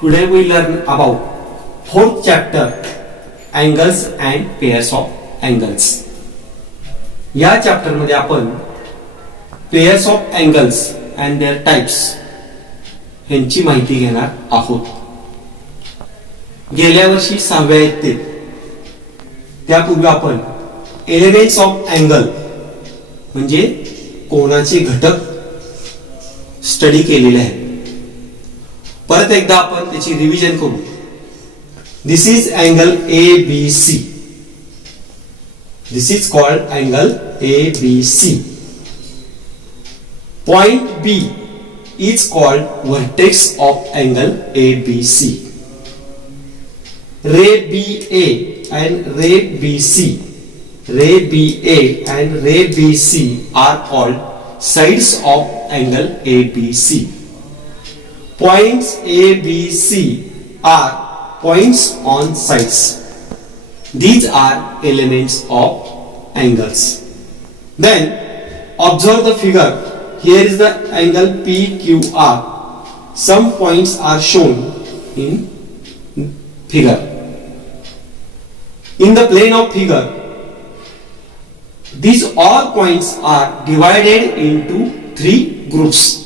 Today we learn about fourth chapter, angles and pairs of angles. या chapter मध्ये आपण pairs of angles and their types यांची माहिती घेणार आहोत. गेल्या वर्षी 6व्या इयत्तेत त्यापूर्वी आपण एलिमेंट्स ऑफ अँगल म्हणजे कोनाचे घटक स्टडी केलेले आहेत. परत एकदा आपण त्याची रिव्हिजन करू. This is angle ABC. This is called angle ABC. Point B is called vertex of angle ABC. Ray BA and ray BC, ray BA and ray BC are called sides of angle ABC. Points ABC are points on sides. These are elements of angles. Then observe the figure. Here is the angle PQR. Some points are shown in figure. In the plane of figure, these all points are divided into three groups.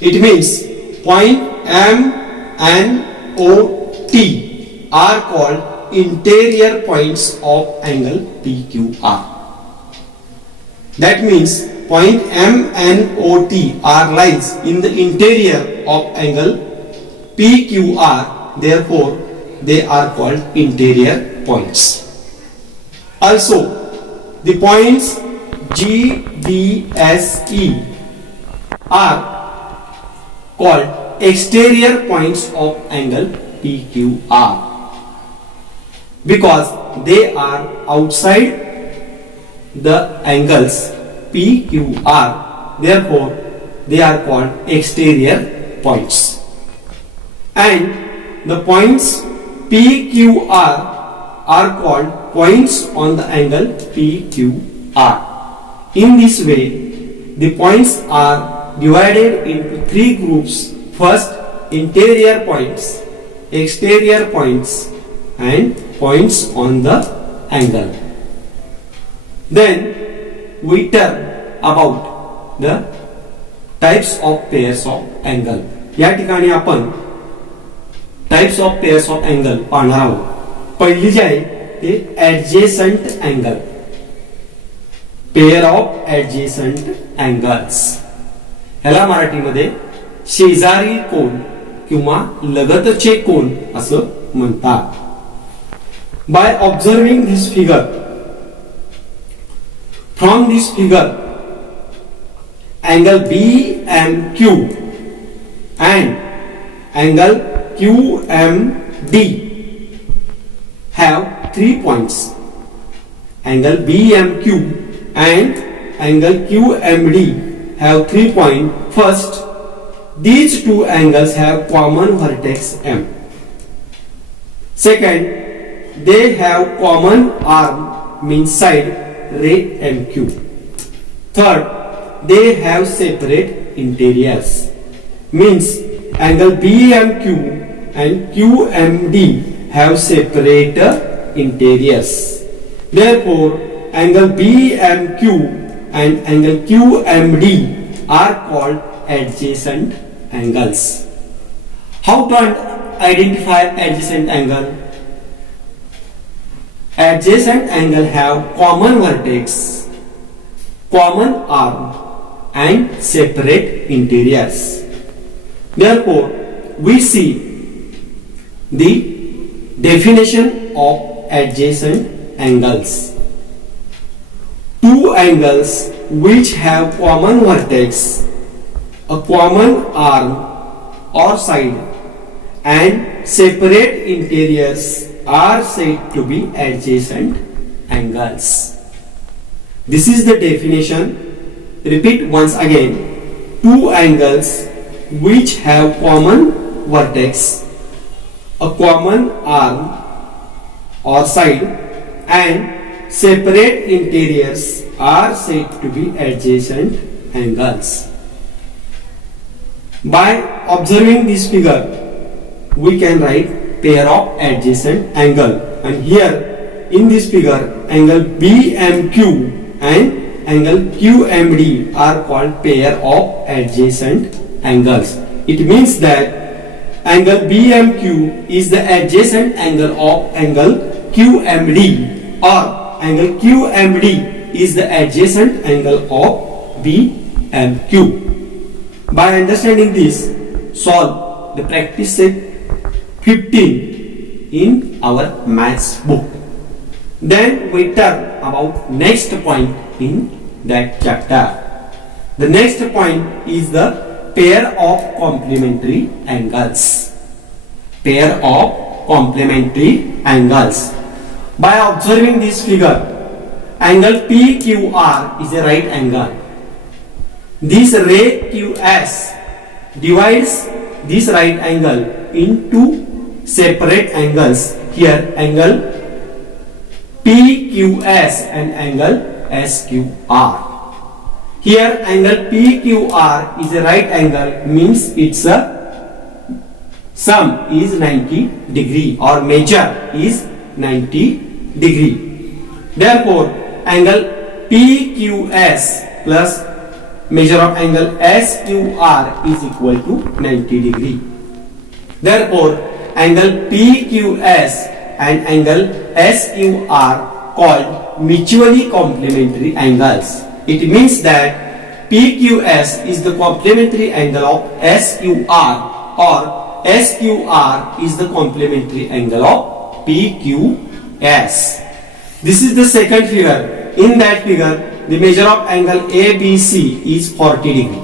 It means point M and O T are called interior points of angle PQR. That means point M and OT are lies in the interior of angle PQR. Therefore, they are called interior points. Also, the points G, D, S, E are called exterior points of angle PQR. Because they are outside the angles PQR, therefore they are called exterior points. And the points PQR are called points on the angle PQR. In this way, the points are divided into three groups. First, interior points, exterior points, and points on the angle. Then we turn about the types of pairs of angle. या ठिकाणी आपण types of pairs of angle पाहणार आहोत. पहिली जी आहे ते adjacent angle. Pair of adjacent angles ह्याला मराठीमध्ये शेजारी कोन किंवा लगतचे कोन असं म्हणतात. By observing this figure, from this figure, angle BMQ and angle QMD have 3 points. Angle BMQ and angle QMD have 3 points. First, these two angles have common vertex M. Second, they have common arm means side ray MQ. Third, they have separate interiors means angle BMQ and QMD have separate interiors. Therefore, angle BMQ and angle QMD are called adjacent angles. How to identify adjacent angle? Adjacent angle have common vertex, common arm and separate interiors. Therefore, we see the definition of adjacent angles. Two angles which have common vertex, a common arm or side and separate interiors are said to be adjacent angles. This is the definition. Repeat once again. Two angles which have common vertex, a common arm or side and separate interiors are said to be adjacent angles. By observing this figure, we can write pair of adjacent angle, and here in this figure angle BMQ and angle QMD are called pair of adjacent angles. It means that angle BMQ is the adjacent angle of angle QMD, or angle QMD is the adjacent angle of BMQ. By understanding this, solve the practice set 15 in our maths book. Then we turn about next point in that chapter. The next point is the pair of complementary angles. Pair of complementary angles. By observing this figure, angle PQR is a right angle. This ray QS divides this right angle into separate angles. Here angle PQS and angle SQR. Here angle PQR is a right angle, means its sum is 90 degree or measure is 90 degree. Therefore angle PQS plus measure of angle SQR is equal to 90 degree. Therefore angle PQS and angle SQR called mutually complementary angles. It means that PQS is the complementary angle of SQR, or SQR is the complementary angle of PQS. This is the second figure. In that figure, the measure of angle ABC is 40 degree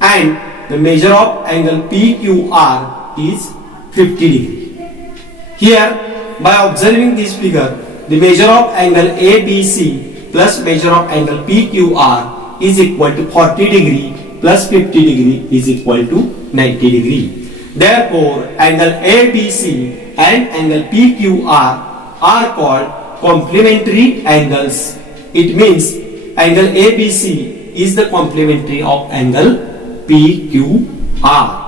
and the measure of angle PQR is 50 degree. Here, by observing this figure, the measure of angle ABC plus measure of angle PQR is equal to 40 degree plus 50 degree is equal to 90 degree. Therefore, angle ABC and angle PQR are called complementary angles. It means angle ABC is the complementary of angle PQR.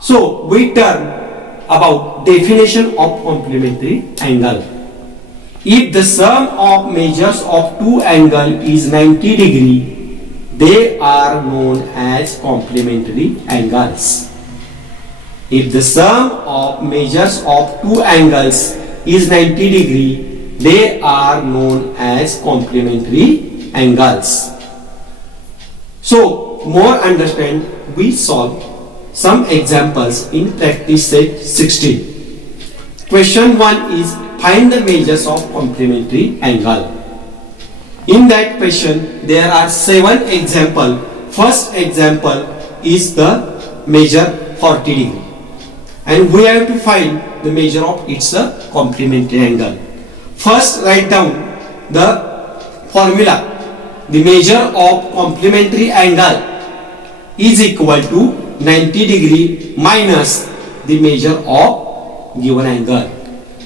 So we turn about definition of complementary angle. If the sum of measures of two angles is 90 degree, they are known as complementary angles. If the sum of measures of two angles is 90 degree, they are known as complementary angles. So, more understand, we solve some examples in practice set 16. Question 1 is find the measures of complementary angle. In that question, there are 7 examples. First example is the measure 40 degree. And we have to find the measure of its complementary angle. First, write down the formula. The measure of complementary angle is equal to 90 degree minus the measure of given angle.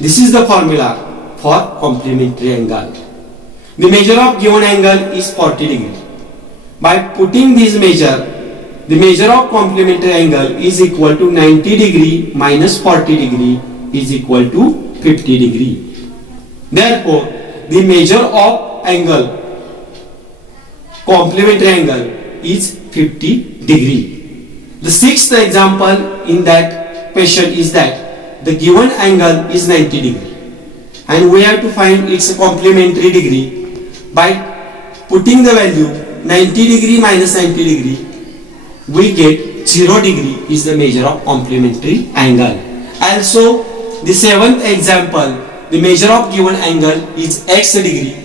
This is the formula for complementary angle. The measure of given angle is 40 degree. By putting this measure, the measure of complementary angle is equal to 90 degree minus 40 degree is equal to 50 degree. Therefore, the measure of angle, complementary angle, is 50 degree. The sixth example in that question is that the given angle is 90 degree and we have to find its complementary degree. By putting the value 90 degree minus 90 degree, we get 0 degree is the measure of complementary angle. Also, the seventh example, the measure of given angle is x degree.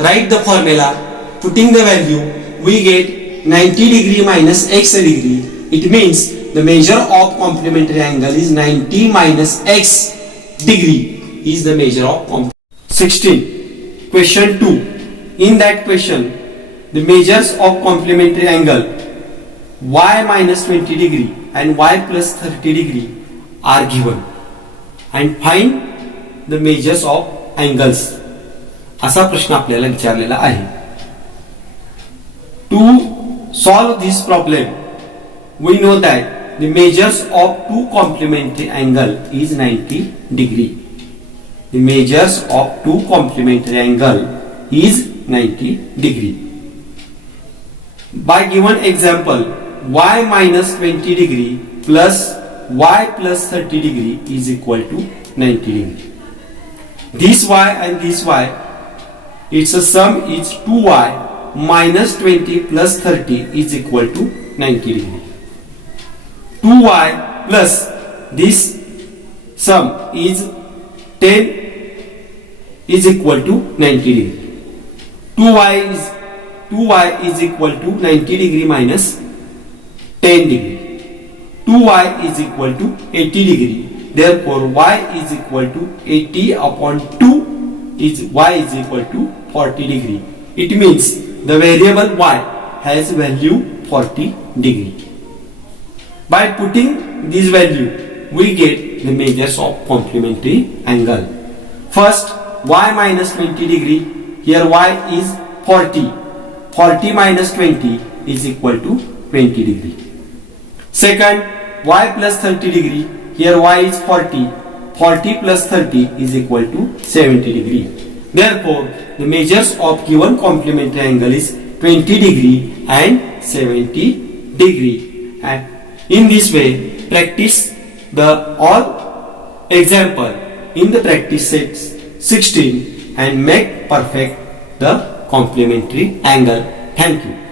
Write the formula. Putting the value, we get 90 degree minus x degree. It means the measure of complementary angle is 90 minus x degree is the measure of 16. Question 2. In that question, the measures of complementary angle y minus 20 degree and y plus 30 degree are given and find the measures of angles. असा प्रश्न आपल्याला विचारलेला आहे. To solve this problem, we know that the measures of two complementary angle is 90 degree. The measures of two complementary angle is 90 degree. By given example, y minus 20 degree plus y plus 30 degree is equal to 90 degree. This y and this y, its a sum is 2y minus 20 plus 30 is equal to 90 degree. 2y plus this sum is 10 is equal to 90 degree. 2y is equal to 90 degree minus 10 degree. 2y is equal to 80 degree. Therefore, y is equal to 80 upon 2 is y is equal to 40 degree. It means the variable y has value 40 degree. By putting this value, we get the measures of complementary angle. First, y minus 20 degree. Here y is 40. 40 minus 20 is equal to 20 degree. Second, y plus 30 degree. Here y is 40. 40 plus 30 is equal to 70 degree. Therefore, the measures of given complementary angle is 20 degree and 70 degree. And in this way, practice the all example in the practice set 16 and make perfect the complementary angle. Thank you.